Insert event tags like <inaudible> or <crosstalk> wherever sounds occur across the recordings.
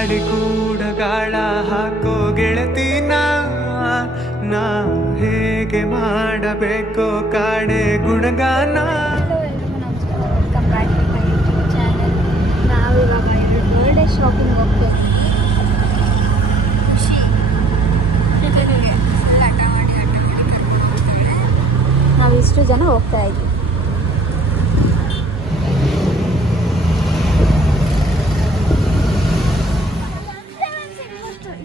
ಗಾಳಿ ಕೂಡ ಗಾಳ ಹಾಕೋ ಗೆಳತಿನ ನಾ ಹೇಗೆ ಮಾಡಬೇಕೋ ಕಾಡೆ ಗುಣಗಾನ. ಶಾಪಿಂಗ್ ಹೋಗ್ತೇವೆ. ನಾವಿಷ್ಟು ಜನ ಹೋಗ್ತಾ ಟು ಮೈ ಯೂಟ್ಯೂಬ್ ಚಾನಲ್ ನಾವು ಇವಾಗ ಎರಡು ಬರ್ಡೇ ಶಾಪಿಂಗ್ ಹೋಗ್ತೇವೆ ಖುಷಿ ಫುಲ್ ಆಟ ಮಾಡಿ ಆಟ ಮಾಡಿ ಕರ್ಕೊಂಡ್ಬರ್ತಾಳೆ. ನಾವು ಇಷ್ಟು ಜನ ಹೋಗ್ತಾ ಇದ್ವಿ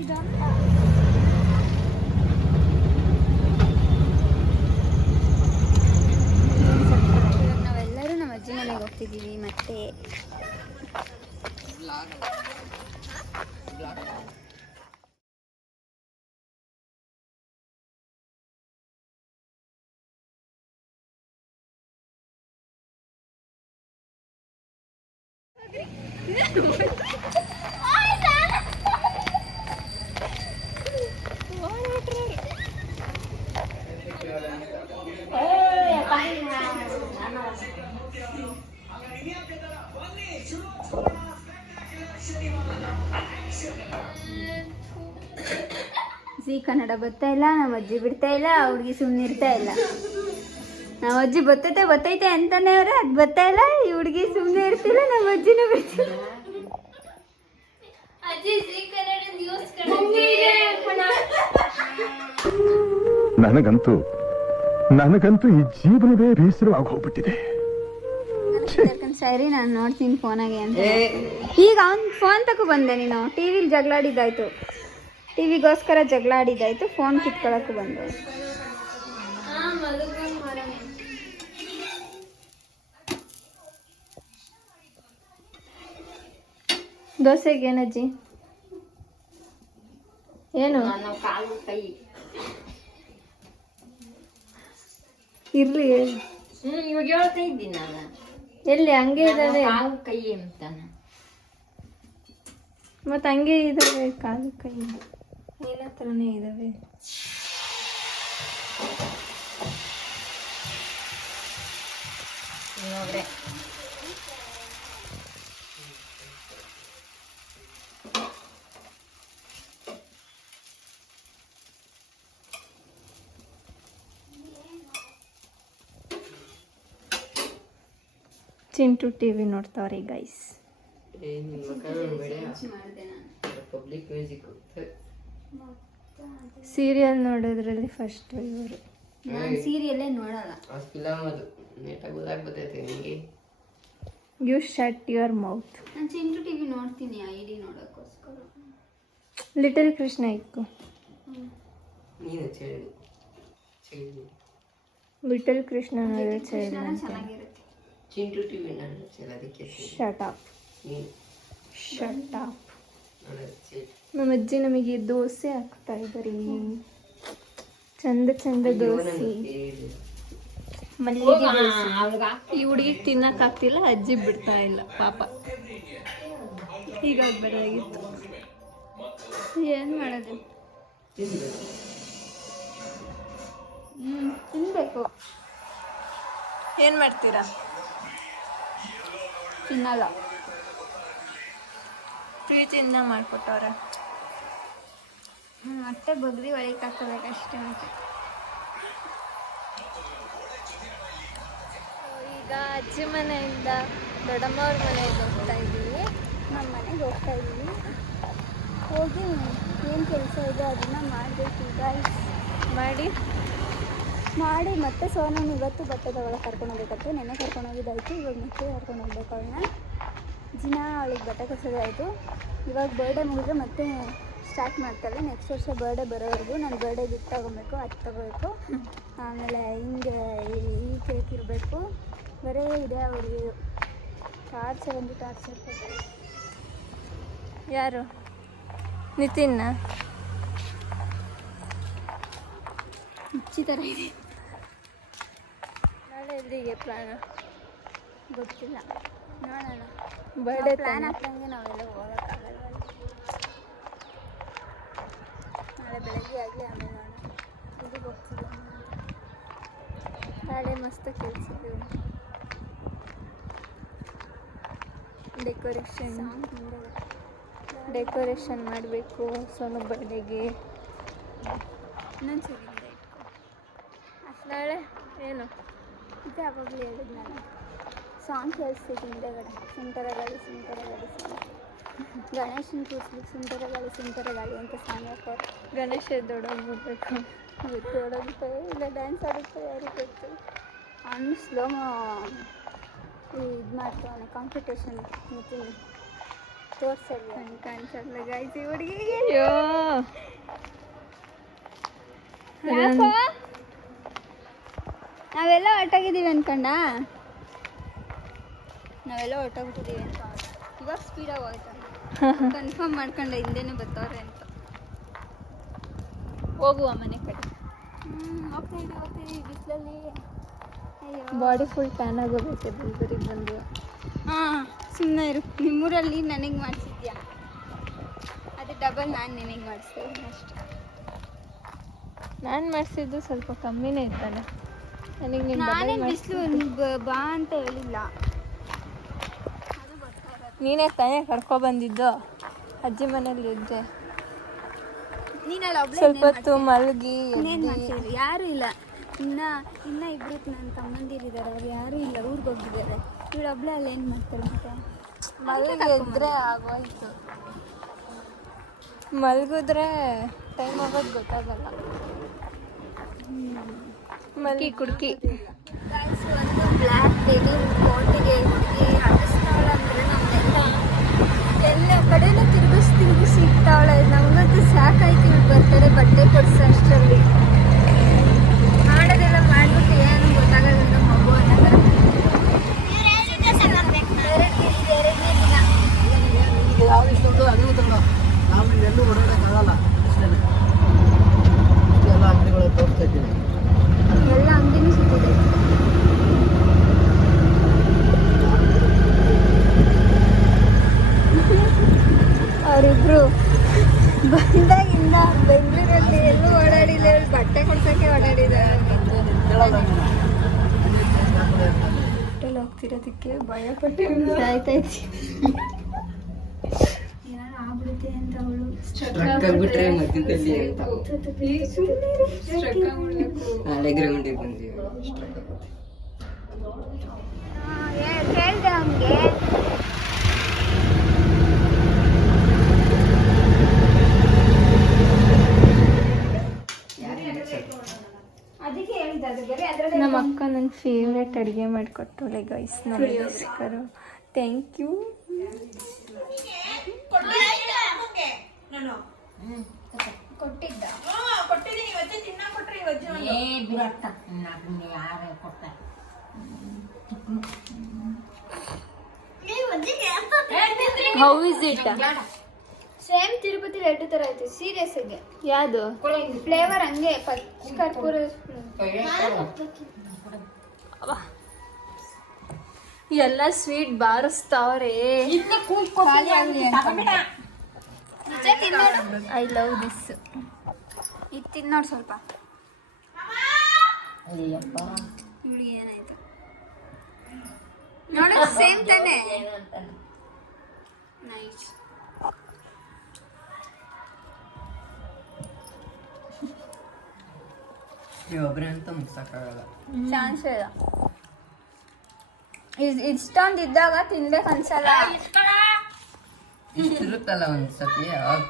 ಇವಾಗ ನಾವೆಲ್ಲರೂ ನಮ್ಮ ಅಜ್ಜಿ ಮನೆಗೆ ಹೋಗ್ತಿದ್ದೀವಿ ಮತ್ತೆ ಜಿ ಕನ್ನಡ ಬರ್ತಾ ಇಲ್ಲ ನಮ್ಮ ಅಜ್ಜಿ ಬಿಡ್ತಾ ಇಲ್ಲ ಹುಡುಗಿ ಸುಮ್ಮನೆ ಇರ್ತಾ ಇಲ್ಲ. ನಮ್ಮ ಅಜ್ಜಿ ಬತ್ತೈತೆ ಬತ್ತೈತೆ ಅಂತಾನೆ ಅವ್ರೆ. ಅದು ಬರ್ತಾ ಇಲ್ಲ. ಈ ಹುಡುಗಿ ಸುಮ್ಮನೆ ಇರ್ತಿಲ್ಲ ನಮ್ಮ ಅಜ್ಜಿನೂ ಬಿಡ್ತಿಲ್ಲ ನನಗಂತೂ ನನಗಂತೂ ಈ ಜೀವನವೇ ಬೇಸರವಾಗಿ ಹೋಗ್ಬಿಟ್ಟಿದೆ. ಸರಿ ನಾನು ನೋಡ್ತೀನಿ ಫೋನಾಗೆ ಅಂತ. ಈಗ ಅವ್ನ ಫೋನ್ ತಕ ಬಂದೆ ನೀನು. ಟಿ ವಿಲಿ ಜಗಳಾಡಿದ್ದಾಯ್ತು ಟಿವಿಗೋಸ್ಕರ ಜಗಳ ಆಡಿದ್ದಾಯ್ತು ಫೋನ್ ಕಿತ್ಕೊಳಕ್ಕೂ ಬಂದೆ. ದೋಸೆಗೆ ಏನಜ್ಜಿ ಏನು? ಕಾಲು ಕೈ. ಇರ್ಲಿ ಇವಾಗ ಹೇಳ್ತಾ ಇದ್ದೀನಿ ನಾನು. ಎಲ್ಲಿ? ಹಂಗೆ ಇದ್ದಾವೆ? ಕಾಲು ಕೈ ಅಂತಾನ. ಮತ್ತೆ ಹಂಗೆ ಇದ್ದಾವೆ ಕಾಲು ಕೈ? ನಿನ್ನ ಹತ್ರನೇ ಇದ್ದಾವೆ. ನೋಡ್ರೆ. ಚಿಂಟು ಟಿ ವಿ ನೋಡ್ತಾವ್ರಿ ಗೈಸ್ ಪಬ್ಲಿಕ್ ಮ್ಯೂಸಿಕ್ ಸೀರಿಯಲ್ ನೋಡೋದ್ರಲ್ಲಿ ಫಸ್ಟ್ ಇವರು. ನಾನು ಸೀರಿಯಲ್ಲೇ ನೋಡಲ್ಲ. ಯು ಶಟ್ ಯುವರ್ ಮೌತ್ ನಾನು ಚಿಂಟು ಟಿ ವಿ ನೋಡ್ತೀನಿ ಐ ಡಿ ನೋಡೋಕ್ಕೋಸ್ಕರ. ಲಿಟಲ್ ಕೃಷ್ಣ ಇಕ್ಕು. ನೀನು ಚಳಿ ಚಳಿ. ಲಿಟಲ್ ಕೃಷ್ಣ ನೋಡಿದ್ರೆ ಚೆನ್ನಾಗಿರುತ್ತೆ ಚಿಂಟು ಟಿ ವಿ ನಾನು. ಅದಕ್ಕೆ ಶಟ್ ಅಪ್ ಶಟ್ ಅಪ್ ನಮ್ಮ ಅಜ್ಜಿ ನಮಗೆ ದೋಸೆ ಹಾಕ್ತಾ ಇದ್ದಾರೆ. ಚಂದ ಚಂದ ದೋಸೆ. ಮಲ್ಲಿಗೆ ದೋಸೆ. ಈ ಹುಡುಗಿ ತಿನ್ನಕ್ ಆಗ್ತಿಲ್ಲ ಅಜ್ಜಿ ಬಿಡ್ತಾ ಇಲ್ಲ ಪಾಪ. ಈಗ ಆಗ್ಬೇಕಾಗಿತ್ತು ಏನ್ ಮಾಡೋದು? ಹ್ಮ್ ತಿನ್ಬೇಕು. ಏನ್ ಮಾಡ್ತೀರಾ? ತಿನ್ನಲ್ಲ. ಪ್ರೀತಿಯಿಂದ ಮಾಡ್ಕೊಟ್ಟವ್ರೆ. ಮತ್ತೆ ಬಗ್ರಿ ಒಳಗೆ ಹಾಕೋಬೇಕಷ್ಟೇ ಮತ್ತೆ. ಈಗ ಅಜ್ಜಿ ಮನೆಯಿಂದ ದೊಡ್ಡಮ್ಮವ್ರ ಮನೆಗೆ ಹೋಗ್ತಾ ಇದ್ದೀವಿ. ನಮ್ಮ ಮನೆಗೆ ಹೋಗ್ತಾ ಇದ್ದೀವಿ. ಹೋಗಿ ಏನು ಕೆಲಸ ಇದೆ ಅದನ್ನು ಮಾಡಬೇಕು ಈಗ. ಮಾಡಿ. ಮಾಡಿ ಮತ್ತೆ ಸೋನಮ್ ಇವತ್ತು ಬಟ್ಟೆ ತಗೊಳಕ್ಕೆ ಕರ್ಕೊಂಡು ಹೋಗ್ಬೇಕಾಯ್ತು. ನೆನ್ನೆ ಕರ್ಕೊಂಡು ಹೋಗಿದ್ದಾಯ್ತು ಇವಾಗ ಮತ್ತೆ ಕರ್ಕೊಂಡು ಹೋಗ್ಬೇಕು ಅವಳನ್ನ. ದಿನ ಅವಳಿಗೆ ಬಟ್ಟೆ ಕಸೋದಾಯಿತು ಇವಾಗ ಬರ್ಡೇ ಮುಗಿದ್ರೆ ಮತ್ತೆ ಸ್ಟಾರ್ಟ್ ಮಾಡ್ತಾಳೆ. ನೆಕ್ಸ್ಟ್ ವರ್ಷ ಬರ್ಡೇ ಬರೋವರೆಗೂ ನಾನು ಬರ್ಡೇ ಗಿಫ್ಟ್ ತೊಗೊಬೇಕು ಅದು ತಗೋಬೇಕು. ಆಮೇಲೆ ಹಿಂಗೆ ಈ- ಕೇಕ್ ಇರಬೇಕು. ಬರೀ ಇದೆ ಅವಳಿಗೆ ಟಾರ್ಚರ್ ಒಂದು ಟಾರ್ಚರ್ ಯಾರು? ನಿತಿನ್ನ? ಹುಚ್ಚಿ ಥರ ಇದೆ. ಎಲ್ಲಿಗೆ ಪ್ಲಾನ್ ಗೊತ್ತಿಲ್ಲ. ನೋಡೋಣ. ಬರ್ಡೇ ಪ್ಲಾನ್ ಹಾಕಂಗೆ ನಾವೆಲ್ಲ ಹೋಗೋಕ್ಕಾಗಲ್ಲ ನಾಳೆ ಬೆಳಗ್ಗೆ ಆಗಲಿ ಆಮೇಲೆ ನೋಡೋಣ. ಇದು ಗೊತ್ತಿಲ್ಲ ನಾಳೆ ಮಸ್ತ್ ಕೆಲಸಿದ್ದೀವಿ ಡೆಕೋರೇಷನ್ ಡೆಕೋರೇಷನ್ ಮಾಡಬೇಕು ಸೋನು ಬರ್ಡೇಗೆ ಇನ್ನೊಂದು ಸರಿ ಹಿಂದೆ ಇಟ್ಕೊ ನಾಳೆ ಏನು ಇದು ಯಾವಾಗಲೂ ಹೇಳಿದ್ನಲ್ಲ. ಸಾಂಗ್ ಕೇಳಿಸ್ತಿದ್ದು ಹಿಂದೆಗಡೆ ಸುಂಟರ ಗಾಳಿ ಸುಂಟರ ಗಾಳಿ ಸಾಂಗ್ ಗಣೇಶನ ಕೂರಿಸ್ಲಿಕ್ಕೆ ಸುಂಟರ ಗಾಳಿ ಸುಂಟರ ಗಾಳಿ ಅಂತ ಸಾಂಗ್ ಹಾಕೋರು ಗಣೇಶ ದೊಡ್ಡೋಗ್ಬಿಡ್ಬೇಕು ಗೊತ್ತು ಓಡೋಗುತ್ತೆ ಇಲ್ಲ ಡ್ಯಾನ್ಸ್ ಆಡುತ್ತೆ ಯಾರಿಗೆ ಗೊತ್ತು ಅವನು ಸ್ಲೋ ಇದು ಮಾಡ್ತಾನೆ ಕಾಂಪಿಟೇಷನ್ ನಿಂತೀನಿ ತೋರ್ಸಲ್ಲ ನಂಗೆ ಕಾಣಿಸಲ್ಲ ಗಾಯ್ಸಿ ಹುಡುಗಿ ಅಯ್ಯೋ. ಯಾಕೋ? ನಾವೆಲ್ಲ ಹೊರಟಾಗಿದ್ದೀವಿ ಅನ್ಕೊಂಡ? ನಾವೆಲ್ಲ ಹೊರಟೋಗ್ಬಿಟ್ಟಿದ್ದೀವಿ ಅಂತ. ಇವಾಗ ಸ್ಪೀಡಾಗಿ ಹೋಯ್ತಾನೆ ಕನ್ಫರ್ಮ್ <laughs> ಮಾಡ್ಕೊಂಡ ಹಿಂದೆನೇ ಬರ್ತಾವ್ರೆ ಅಂತ. ಹೋಗುವ ಮನೆ ಕಡೆ. ಹೋಗ್ತಾ ಹೋಗ್ತಾ ಬಿಸಿಲಲ್ಲಿ. ಬಾಡಿ ಫುಲ್ ಟ್ಯಾನ್ ಆಗೋಗುತ್ತೆ ಬೆಳ್ಬರಿಗೆ ಬಂದು. ಹಾಂ ಸುಮ್ಮನೆ ಇರು. ನಿಮ್ಮೂರಲ್ಲಿ ನನಗೆ ಮಾಡಿಸಿದ್ಯಾ? ಅದು ಡಬಲ್ ನಾನು ನಿನಗೆ ಮಾಡಿಸ್ತೇನೆ ಅಷ್ಟೇ. ನಾನು ಮಾಡಿಸಿದ್ದು ಸ್ವಲ್ಪ ಕಮ್ಮಿನೇ ಇತ್ತಲ್ಲ ನನಗೆ ನೀನು ಬಿಸಿಲು ಬಾ ಅಂತ ಹೇಳಿಲ್ಲ. ನೀನೇ ತಾನೇ ಕರ್ಕೊ ಬಂದಿದ್ದು. ಅಜ್ಜಿ ಮನೇಲಿ ಇದ್ದೆ. ಸ್ವಲ್ಪ ಹೊತ್ತು ಮಲಗಿ ಯಾರು ಇಲ್ಲ. ಇನ್ನ ಇನ್ನ ಇಬ್ರು ನನ್ನ ತಮ್ಮಂದಿರಿದ್ದಾರೆ. ಅವ್ರು ಯಾರು ಇಲ್ಲ. ಊರಿಗೆ ಹೋಗಿದ್ದಾರೆ. ಇವಳು ಒಬ್ಳೆ ಅಲ್ಲಿ ಏನ್ ಮಾಡ್ತಾರೆ ಮತ್ತೆ? ಮಲಗಿ ಎದ್ರೆ ಆಗೋಯ್ತು. ಮಲಗಿದ್ರೆ ಟೈಮ್ ಆಗೋದು ಗೊತ್ತಾಗಲ್ಲ. ಮಲ್ಗಿ ಕುಡ್ಕಿ. ಬ್ಲ್ಯಾಕ್ ಅಂದರೆ ಎಲ್ಲ ಕಡೆನೂ ತಿರುಗಿಸಿ ತಿರುಗಿಸಿ ಇಕ್ತಾವಳೆ ನಮಗಂತೂ ಸಾಕಾಯ್ತು ಬರ್ತಾರೆ ಬಟ್ಟೆ ಕೊಡ್ಸೋ ಅಷ್ಟರಲ್ಲಿ. ಸ್ಟ್ರಕ್ ಆಗುತ್ತೆ ಹೇಳ್ದೆ ಅವನಿಗೆ ನನ್ನ ಅಡಿಗೆ ಮಾಡಿಕೊಟ್ಟಳೆ ಗೈಸ್ ನಮಸ್ಕಾರ ಥ್ಯಾಂಕ್ ಯು ಕೊಟ್ಟಿದ್ದ. How is it same Tirupati laddu ತರ ಐತೆ ಸೀರಿಯಸ್ ಆಗಿ ಯಾವುದು? ಫ್ಲೇವರ್ ಹಂಗೆ ಕರ್ಪೂರ ಎಲ್ಲ ಸ್ವೀಟ್ ಬಾರಿಸ್ತಾವ್ರೆ. ಖಾಲಿ ಆಗ್ಲಿ ಅಂತ. ನಿಜ ತಿನ್ನೋಡು ಐ ಲವ್ ದಿಸ್. ಇದು ತಿನ್ನೋಡು ಸ್ವಲ್ಪ. ಇವಳಿಗೆ ಏನಾಯ್ತು? ನೋಡು ಸೇಮ್ ತಾನೆ. ನೈಸ್ ನೀವು ಒಬ್ಬರೇ ಅಂತ ಮುಗ್ಸಕ್ಕಾಗಲ್ಲ. ಚಾನ್ಸ್ ಇಲ್ಲ. ಇಷ್ಟೊಂದು ಇದ್ದಾಗ ತಿನ್ಬೇಕು ಅನ್ಸಲ್ಲ. ಇಷ್ಟಿರುತ್ತಲ್ಲ ಒಂದ್ಸತಿ ಯಾವಾಗ